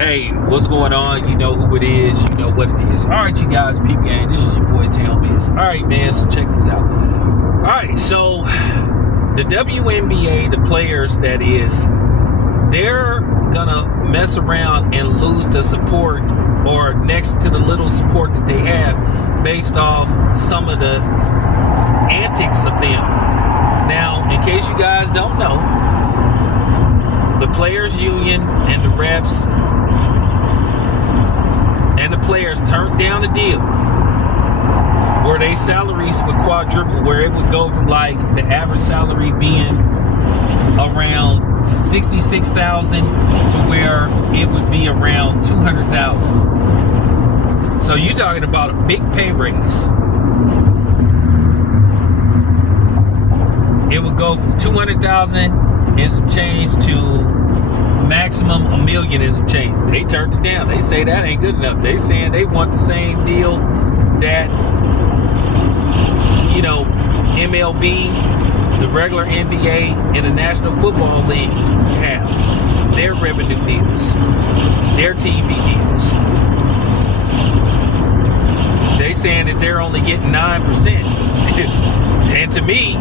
Hey, what's going on? You know who it is. You know what it is. All right, you guys, peep gang. This is your boy Town Biz. All right, man. So check this out. All right, so the WNBA, the players, that is, they're gonna mess around and lose the support, or next to the little support that they have, based off some of the antics of them. Now, in case you guys don't know, the players union and the reps and the players turned down a deal where their salaries would quadruple, where it would go from like the average salary being around $66,000 to where it would be around $200,000. So you're talking about a big pay raise. It would go from $200,000 and some change to maximum $1 million and some change. They turned it down. They say that ain't good enough. They saying they want the same deal that, you know, MLB, the regular NBA, and the National Football League have. Their revenue deals, their TV deals. They saying that they're only getting 9%. And to me,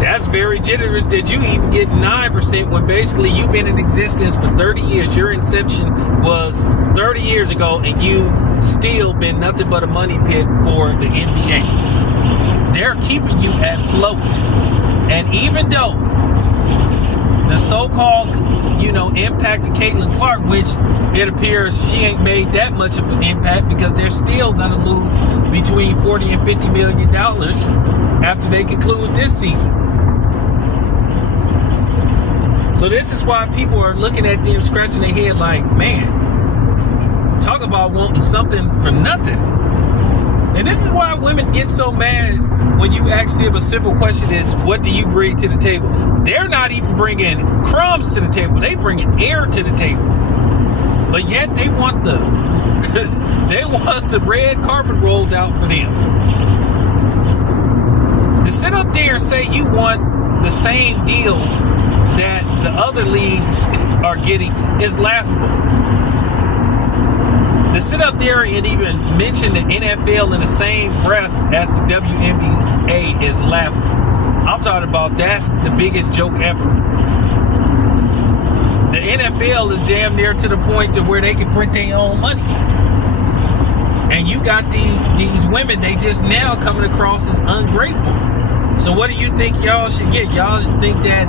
that's very generous that you even get 9% when basically you've been in existence for 30 years. Your inception was 30 years ago, and you still been nothing but a money pit for the NBA. They're keeping you afloat. And even though the so-called, impact of Caitlin Clark, which it appears she ain't made that much of an impact, because they're still going to lose between $40 and $50 million after they conclude this season. So this is why people are looking at them, scratching their head like, man, talk about wanting something for nothing. And this is why women get so mad when you ask them a simple question is, what do you bring to the table? They're not even bringing crumbs to the table. They bringing air to the table. But yet they want the they want the red carpet rolled out for them. To sit up there and say you want the same deal that the other leagues are getting is laughable. To sit up there and even mention the NFL in the same breath as the WNBA is laughable. I'm talking about that's the biggest joke ever. The NFL is damn near to the point to where they can print their own money. And you got these women, they just now coming across as ungrateful. So what do you think y'all should get? Y'all think that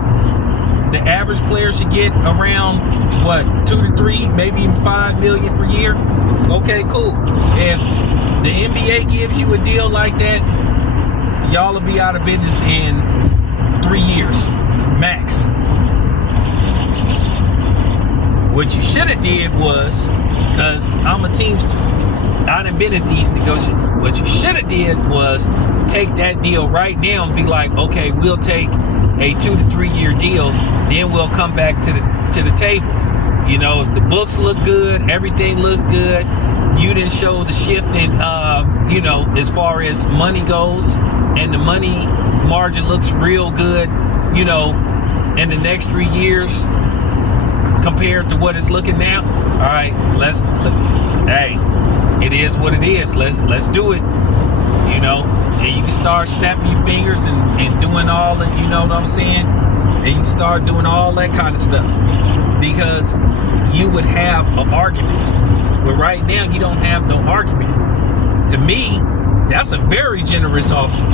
the average player should get around, what, 2 to 3, maybe even 5 million per year? Okay, cool. If the NBA gives you a deal like that, y'all will be out of business in 3 years, max. What you should have did was, because I'm a teamster, I done been at these negotiations. What you should have did was take that deal right now and be like, okay, we'll take a 2 to 3 year deal, then we'll come back to the table. If the books look good, everything looks good, you didn't show the shift in, as far as money goes, and the money margin looks real good, in the next 3 years compared to what it's looking now. All right, hey, it is what it is. Let's do it. And you can start snapping your fingers and doing all that, you know what I'm saying? And you can start doing all that kind of stuff, because you would have an argument. But right now, you don't have no argument. To me, that's a very generous offer.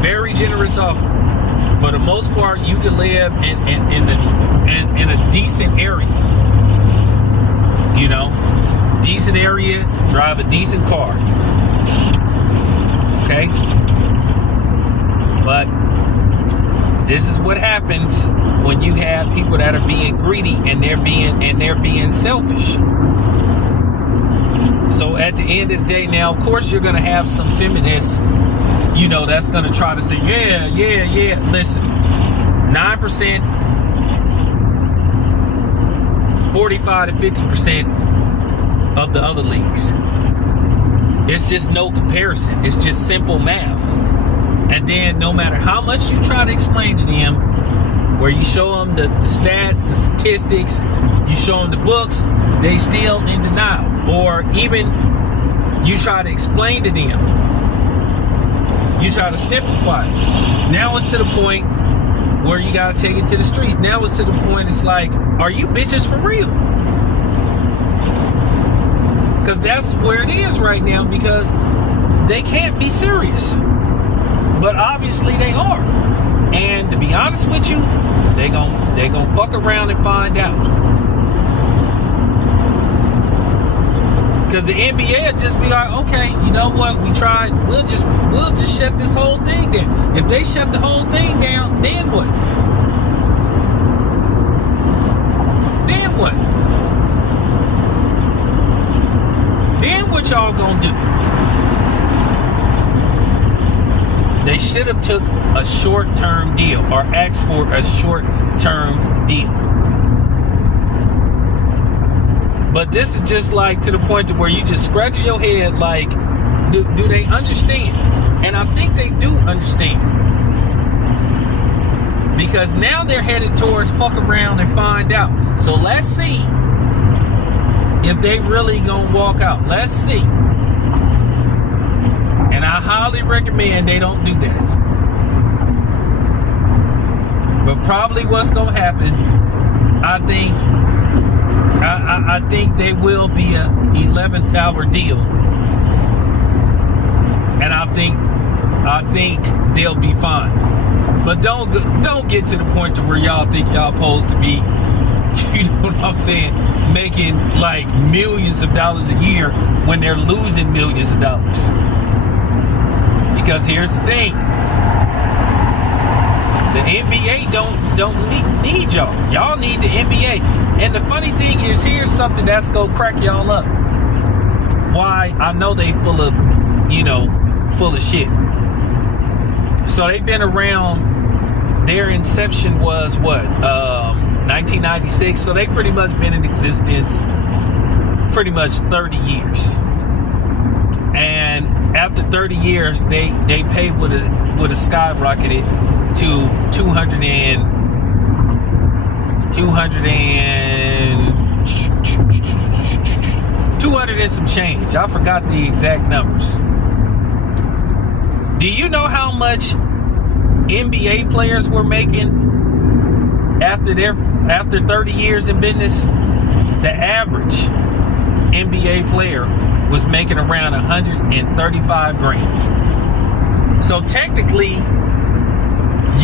Very generous offer. For the most part, you can live in a decent area. Decent area, drive a decent car. Okay? But this is what happens when you have people that are being greedy and they're being selfish. So at the end of the day, now, of course, you're going to have some feminists, that's going to try to say, yeah. Listen, 9%, 45 to 50% of the other leagues. It's just no comparison. It's just simple math. And then no matter how much you try to explain to them, where you show them the stats, the statistics, you show them the books, they still in denial. Or even you try to explain to them, you try to simplify it. Now it's to the point where you gotta take it to the street. Now it's to the point it's like, are you bitches for real? Because that's where it is right now, because they can't be serious. But obviously they are. And to be honest with you, they gon' fuck around and find out. Because the NBA will just be like, okay, you know what? We tried. We'll just shut this whole thing down. If they shut the whole thing down, then what? Then what? Then what y'all gonna do? They should have took a short-term deal or asked for a short-term deal. But this is just like to the point to where you just scratch your head like, do they understand? And I think they do understand. Because now they're headed towards fuck around and find out. So let's see if they really gonna walk out. Let's see. And I highly recommend they don't do that. But probably what's gonna happen, I think they will be a 11th hour deal. And I think they'll be fine. But don't get to the point to where y'all think y'all supposed to be, you know what I'm saying, making like millions of dollars a year when they're losing millions of dollars. Because here's the thing. The NBA don't need y'all. Y'all need the NBA. And the funny thing is, here's something that's gonna crack y'all up. Why I know they full of shit. So they've been around, their inception was what? 1996. So they pretty much been in existence pretty much 30 years. And after 30 years, they paid with a skyrocketed to 200 and some change. I forgot the exact numbers. Do you know how much NBA players were making after 30 years in business? The average NBA player was making around 135 grand. So technically,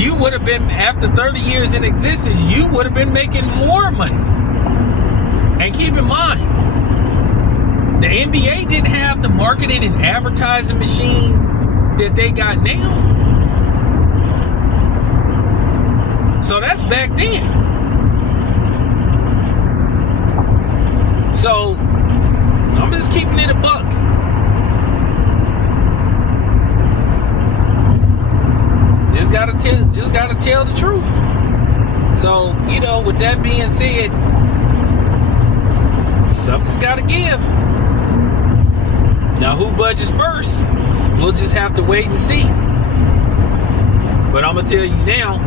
you would have been, after 30 years in existence, you would have been making more money. And keep in mind, the NBA didn't have the marketing and advertising machine that they got now. So that's back then. So I'm just keeping it a buck. Just gotta tell the truth. So, with that being said, something's gotta give. Now, who budgets first? We'll just have to wait and see. But I'm gonna tell you now,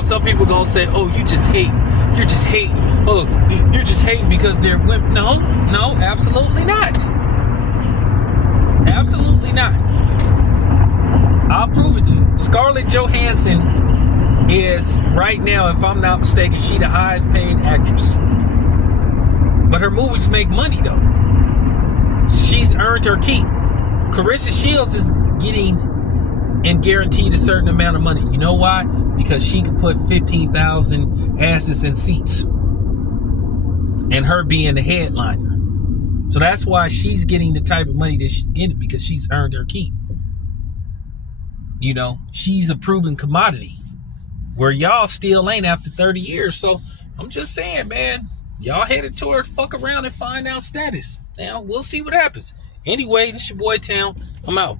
some people gonna say, oh, you just hate. You're just hating. Oh, you're just hating because they're women. No, absolutely not. Absolutely not. I'll prove it to you. Scarlett Johansson is, right now, if I'm not mistaken, she's the highest paid actress. But her movies make money, though. She's earned her keep. Carissa Shields is getting and guaranteed a certain amount of money. You know why? Because she could put 15,000 asses in seats. And her being the headliner. So that's why she's getting the type of money that she's getting, because she's earned her keep. She's a proven commodity. Where y'all still ain't after 30 years. So I'm just saying, man, y'all headed towards fuck around and find out status. Now, we'll see what happens. Anyway, this your boy Town. I'm out.